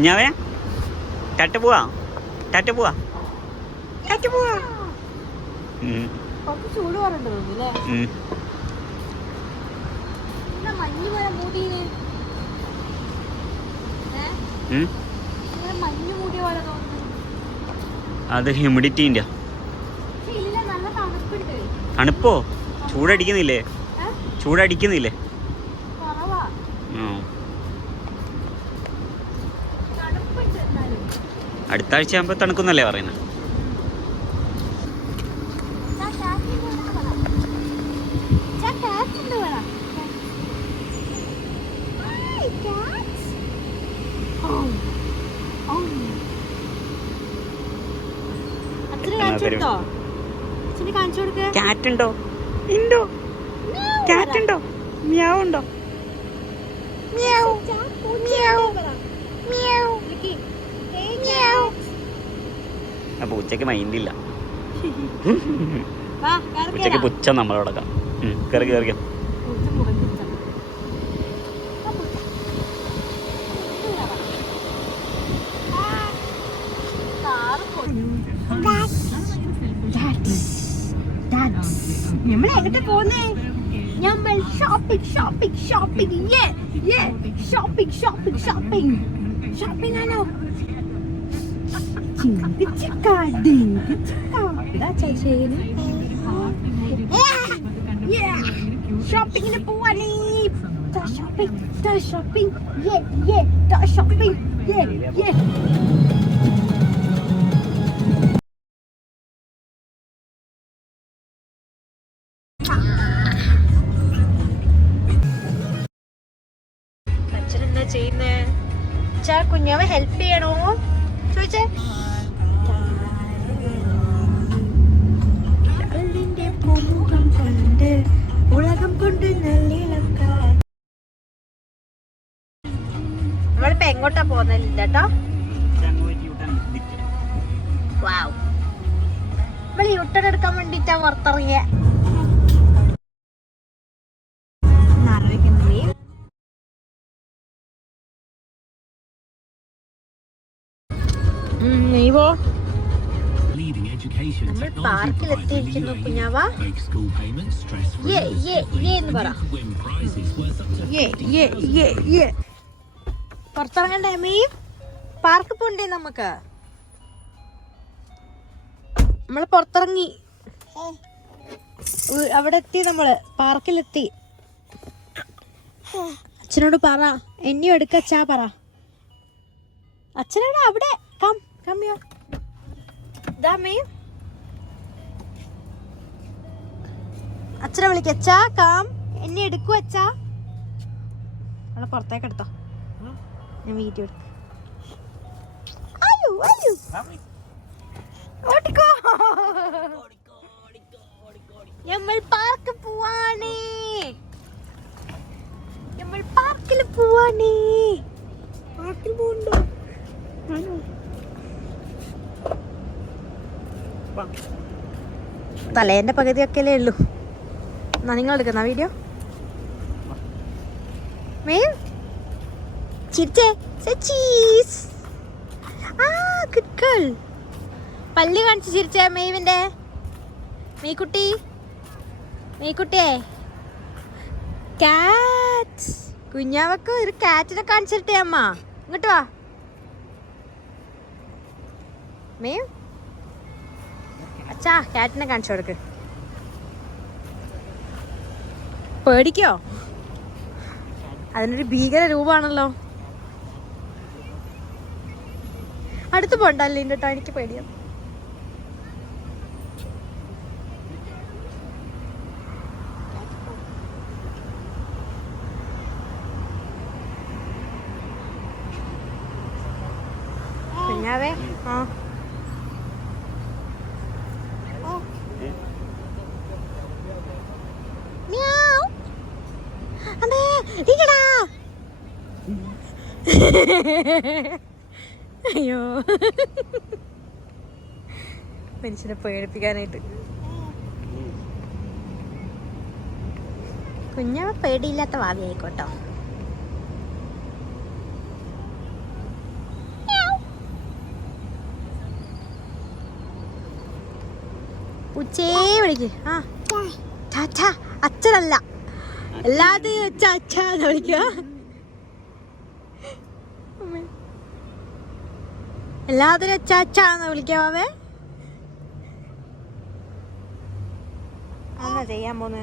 കുഞ്ഞാവേ തട്ട് പോവാ തട്ട് പോവാ. അത് പോവാ. തണുപ്പോ ചൂടടിക്കുന്നില്ലേ ചൂട് പറഞ്ഞിട്ട് തോന്നുന്നു അല്ലേ ഉം. എന്താ മഞ്ഞ് പോലെ മൂടിയത് ഏ? ഉം. ഇങ്ങനെ മഞ്ഞ് മൂടിയ പോലെ തോന്നുന്നു അത് ഹ്യൂമിഡിറ്റീന്റെ പക്ഷെ ഇല്ല നല്ല തണുപ്പുണ്ട് തണുപ്പോ ചൂടടിക്കുന്നില്ലേ ഏ? ചൂടടിക്കുന്നില്ലേ കുറവാ ആ. തണുപ്പുണ്ട് എന്നാലും അടുത്ത ആഴ്ച ആകുമ്പോൾ തണുക്കുന്നല്ലേ പറയുന്നത് കാറ്റുണ്ട് എന്നൊക്കെ പറ. മ്യാവ്. കാറ്റുണ്ട് cats. Oh. Oh. അച്ഛന് കാണിച്ചു തരും. കൊടുത്തോ അച്ഛന് കാണിച്ചു കൊടുക്കേ ക്യാറ്റ് ഉണ്ടോ ഉണ്ടോ ക്യാറ്റ് ഉണ്ടോ മ്യാവ് ഉണ്ടോ മ്യാവ് മ്യാവ് മ്യാവ് അപ്പൊ ഉച്ചയ്ക്ക് മൈൻഡില്ല ഉച്ചയ്ക്ക് പുച്ച നമ്മളവിടെ കയറി കയറിയോ നമ്മൾ എങ്ങോട്ട് പോന്നേ നമ്മൾ ഷോപ്പിംഗ് ഷോപ്പിംഗ് ഷോപ്പിംഗ് യേ യേ ഷോപ്പിംഗ് ഷോപ്പിംഗ് ഷോപ്പിംഗ് ഷോപ്പിംഗ് ആണോ ഷോപ്പിങ്ങിന് പോവാനേ ഷോപ്പിംഗ് ഷോപ്പിംഗ് ഷോപ്പിംഗ് അച്ഛൻ എന്താ ചെയ്യുന്നേ? കുഞ്ഞാവെ ഹെൽപ്പ് ചെയ്യണോ? ചോദിച്ചേ. അങ്ങോട്ടാ പോന്നില്ല കേട്ടോട്ടൺ എടുക്കാൻ വേണ്ടിട്ടാ പുറത്തിറങ്ങിയ. പാർക്കിലെത്തിയിരിക്കുന്നു കുഞ്ഞാവാ. പറ. പുറത്തിറങ്ങണ്ടേ അമ്മയും പാർക്ക് പോണ്ടേ നമുക്ക്? നമ്മൾ പുറത്തിറങ്ങി. അവിടെ എത്തി നമ്മൾ. പാർക്കിലെത്തി. അച്ഛനോട് പറ. എന്നെയും എടുക്കച്ചാ പറ. അച്ഛനോട് അവിടെ. കം കമ്മിയോ ഇതാ അമ്മയും അച്ഛനെ വിളിക്കച്ചാ കാം. എന്നെ എടുക്കൂ അച്ഛാ. പുറത്തേക്ക് എടുത്തോ. ഞാൻ വീഡിയോ എടുക്കോ. അയ്യോ നമ്മൾ പാർക്ക് പോവാണേ. നമ്മൾ പാർക്കിൽ പോവാണേ. പാർക്കിൽ തലേന്റെ പകുതിയൊക്കെ അല്ലേ ഉള്ളൂ. എന്നാ നിങ്ങൾ എടുക്കുന്ന വീഡിയോ മേം ചിരിച്ചേ ചീസ്. ആ ഗുഡ് ഗേൾ പല്ല് കാണിച്ച് ചിരിച്ചേ മേവിന്റെ മീക്കുട്ടി മീക്കുട്ടിയെ. കാറ്റ് കുഞ്ഞാവക്ക് ഒരു കാറ്റിനെ കാണിച്ചിട്ടേ അമ്മ. ഇങ്ങോട്ട് വാ. മേം. അച്ഛാ കാറ്റിനെ കാണിച്ചു കൊടുക്ക്. പേടിക്കോ? അതിനൊരു ഭീകര രൂപമാണല്ലോ. അടുത്ത് പോണ്ടല്ലേ കേട്ടോ എനിക്ക് പേടിയാ കുഞ്ഞാവേ ആ. അമ്മേ, ഇരിക്കടാ. അയ്യോ. മനുഷ്യനെ പേടിപ്പിക്കാനായിട്ട്. കുഞ്ഞവ പേടിയില്ലാത്ത വാവി ആയിക്കോട്ടോ ഉച്ചേ വിളിക്ക്. ആ. അച്ഛനല്ല. അല്ലാതെ അച്ഛ അച്ഛ വിളിക്കുക. എല്ലാത്തിനും അച്ചാച്ചാന്ന് വിളിക്കാവേ എന്നാ ചെയ്യാൻ പോന്നെ?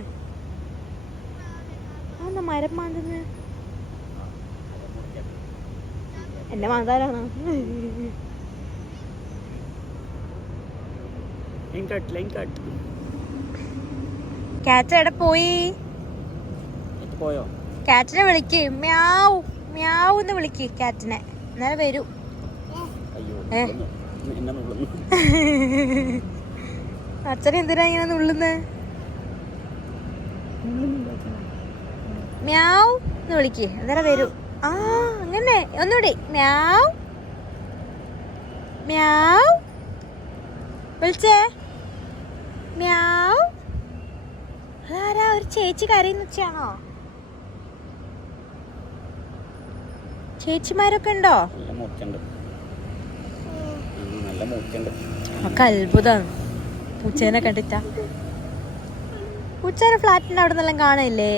എന്നാ മരം മാന്തുന്ന? എന്റെ മാന്താരാണോ എവിടെ പോയി? പോയോ? കാറ്റിനെ വിളിക്ക്. മ്യാവ് മ്യാവ് എന്ന് വിളിക്ക് ക്യാറ്റിനെ എന്നാലും വരൂ. അച്ഛനെ എന്തിനാ ഇങ്ങനെ നുള്ളുന്നേ? മ്യാവ്. എന്ന് വിളിക്ക്. അന്നേരം വരൂ. ആ അങ്ങനെ. ഒന്നുകൂടി. മ്യാവ്. മ്യാവ്. വിളിച്ചേ. മ്യാവ്. അതാരാ? ഒരു ചേച്ചി കരയുന്ന വെച്ചാണോ ചേച്ചിമാരൊക്കെ ഉണ്ടോ? നല്ല മൂക്കുണ്ട്. ഒക്കെ അത്ഭുതമാണ് പൂച്ചേനെ കണ്ടിട്ടാ. പൂച്ചേനെ ഫ്ലാറ്റിന്റെ അവിടെ നിന്നെല്ലാം കാണില്ലേ